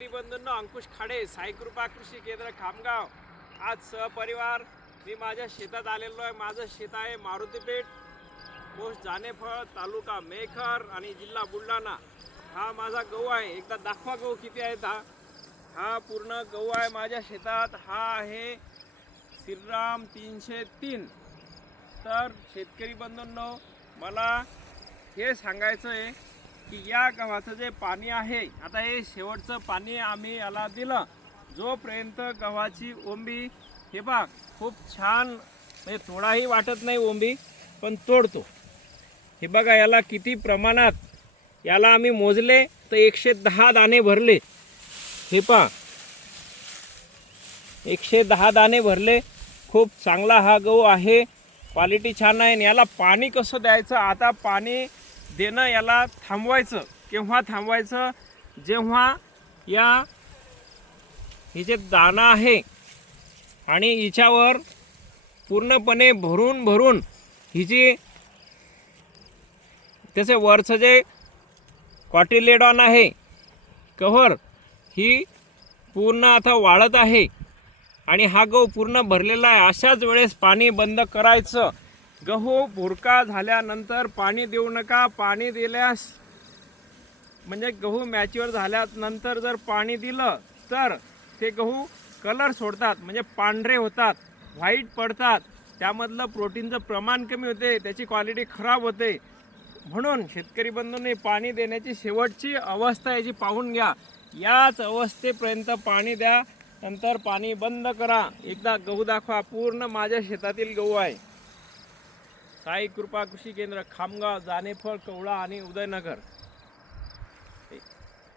बंधूंनो, अंकुश खाडे, साई कृपा कृषी केंद्र खामगाव। आज सहपरिवार मी माझ्या शेतात आलेलो आहे। माझं शेत आहे मारुतीपेठ, पोस्ट जानेफळ, तालुका मेखर आणि जिल्हा बुलढाणा। हा माझा गहू आहे। एकदा दाखवा गहू किती आहेत। हा पूर्ण गहू आहे माझ्या शेतात। हा आहे श्रीराम 303। तर शेतकरी बंधूंनो, मला हे सांगायचं आहे की या गव्हाचं जे पाणी आहे, आता हे शेवटचं पाणी आम्ही याला दिलं। जोपर्यंत गव्हाची ओंबी हे बघ खूप छान, म्हणजे थोडाही वाटत नाही ओंबी, पण तोडतो। हे बघा याला किती प्रमाणात, याला आम्ही मोजले तर 110 दाणे भरले। हे पहा 110 दाणे भरले। खूप चांगला हा गहू आहे, क्वालिटी छान आहे। याला पाणी कसं द्यायचं, आता पाणी देणं याला थांबवायचं। केव्हा थांबवायचं, जेव्हा हे जे दाणा आहे आणि हिच्यावर पूर्णपणे भरून भरून हिची त्याचे वरचं जे कॉटिलेडॉन आहे कव्हर, ही पूर्ण आता वाढत आहे आणि हा गहू पूर्ण भरलेला आहे। अशाच वेळेस पाणी बंद करायचं। गहू भुरका झाल्यानंतर पाणी देऊ नका। पाणी दिल्यास म्हणजे गहू मॅच्युअर झाल्यानंतर जर पाणी दिलं तर ते गहू कलर सोडतात, म्हणजे पांढरे होतात, व्हाईट पडतात। त्यामधलं प्रोटीनचं प्रमाण कमी होते, त्याची क्वालिटी खराब होते। म्हणून शेतकरी बंधूंनी पाणी देण्याची शेवटची अवस्था याची पाहून घ्या। याच अवस्थेपर्यंत पाणी द्या, नंतर पाणी बंद करा। एकदा गहू दाखवा, पूर्ण माझ्या शेतातील गहू आहे। साई कृपा कृषी केंद्र खामगाव, जानेफळ, कवळा आणि उदयनगर।